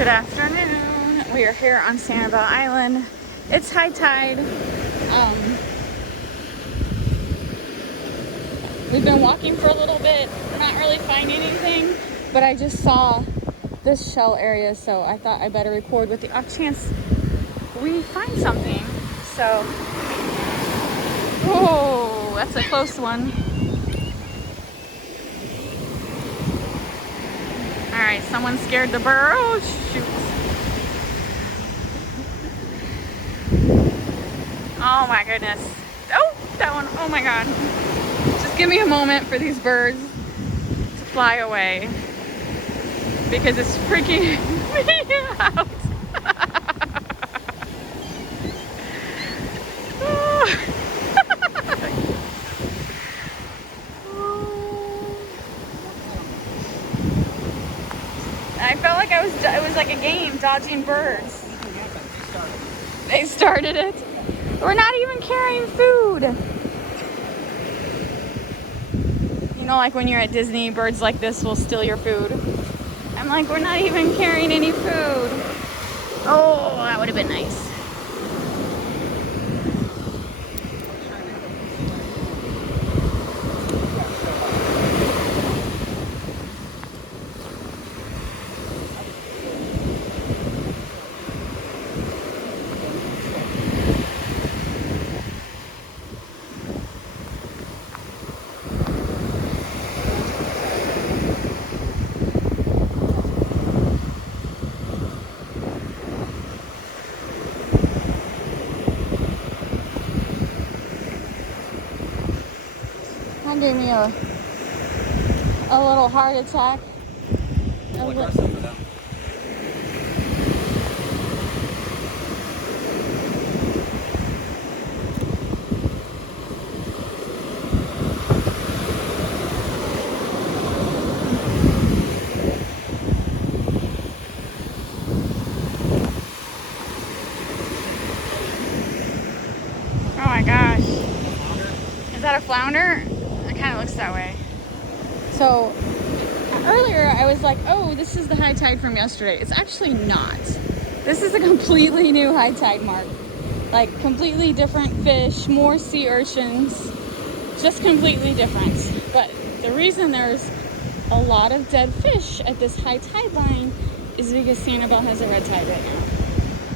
Good afternoon. We are here on Sanibel Island. It's high tide. We've been walking for a little bit. We're not really finding anything, but I just saw this shell area, so I thought I better record with the off chance we find something. So, oh, that's a close one. All right, someone scared the bird. Oh, shoot. Oh my goodness. Oh, that one. Oh my God. Just give me a moment for these birds to fly away because it's freaking me out. I felt like it was like a game, dodging birds. They started it. We're not even carrying food. You know, like when you're at Disney, birds like this will steal your food. I'm like, we're not even carrying any food. Oh, that would have been nice. That gave me a little heart attack. Oh my gosh. Is that a flounder? It kind of looks that way. So earlier I was like, oh, this is the high tide from yesterday. It's actually not. This is a completely new high tide mark. Like completely different fish, more sea urchins, just completely different. But the reason there's a lot of dead fish at this high tide line is because Sanibel has a red tide right now.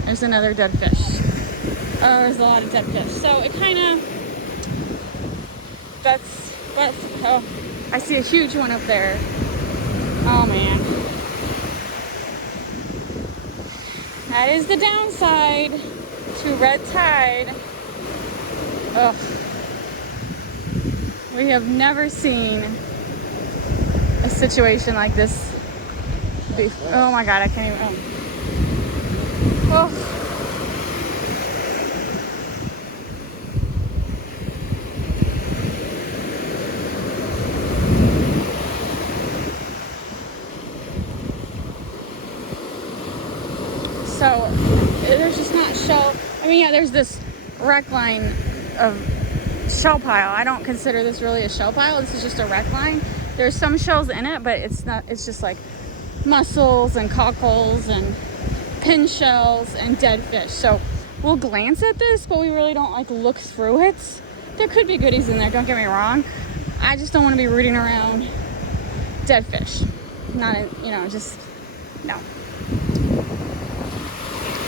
There's another dead fish. There's a lot of dead fish. So it kind of, oh, I see a huge one up there. Oh man. That is the downside to red tide. Ugh. We have never seen a situation like this before. Oh my God, I can't even. Oh. So there's just not shell. I mean, yeah, there's this wreck line of shell pile. I don't consider this really a shell pile. This is just a wreck line. There's some shells in it, but it's not. It's just like mussels and cockles and pin shells and dead fish. So we'll glance at this, but we really don't like look through it. There could be goodies in there. Don't get me wrong. I just don't want to be rooting around dead fish. Not, just no.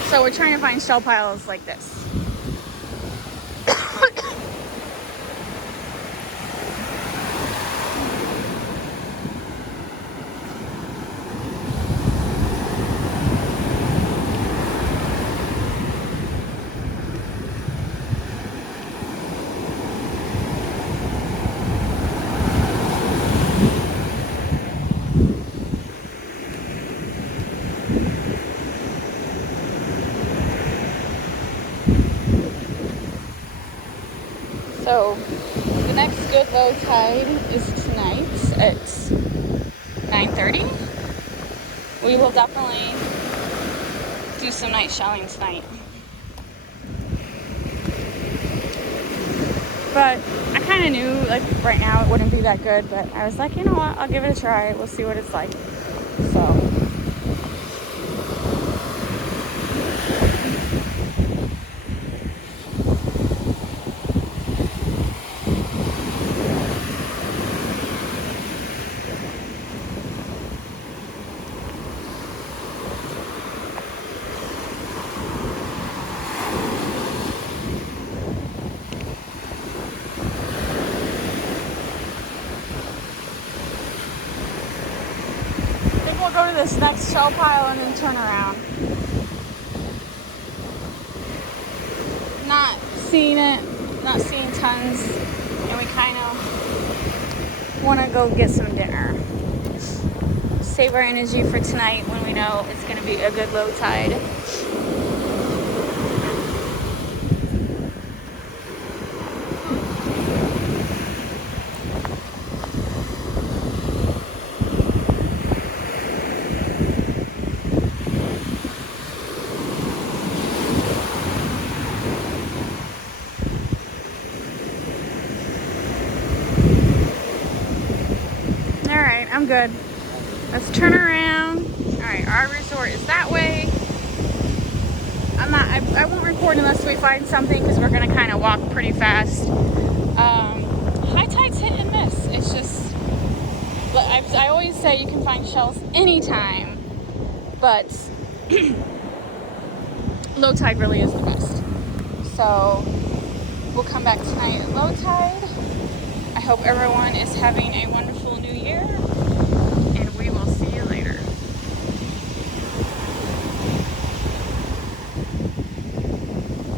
So we're trying to find shell piles like this. So the next good low tide is tonight at 9:30. We will definitely do some night shelling tonight. But I kind of knew, like, right now it wouldn't be that good, but I was like, you know what, I'll give it a try. We'll see what it's like. So as well go to this next shell pile and then turn around. Not seeing it, not seeing tons, and we kind of want to go get some dinner. Save our energy for tonight when we know it's going to be a good low tide. Alright, I'm good. Let's turn around. Alright, our resort is that way. I won't record unless we find something because we're going to kind of walk pretty fast. High tide's hit and miss. It's just, I always say you can find shells anytime, but low tide really is the best. So we'll come back tonight at low tide. I hope everyone is having a wonderful new year.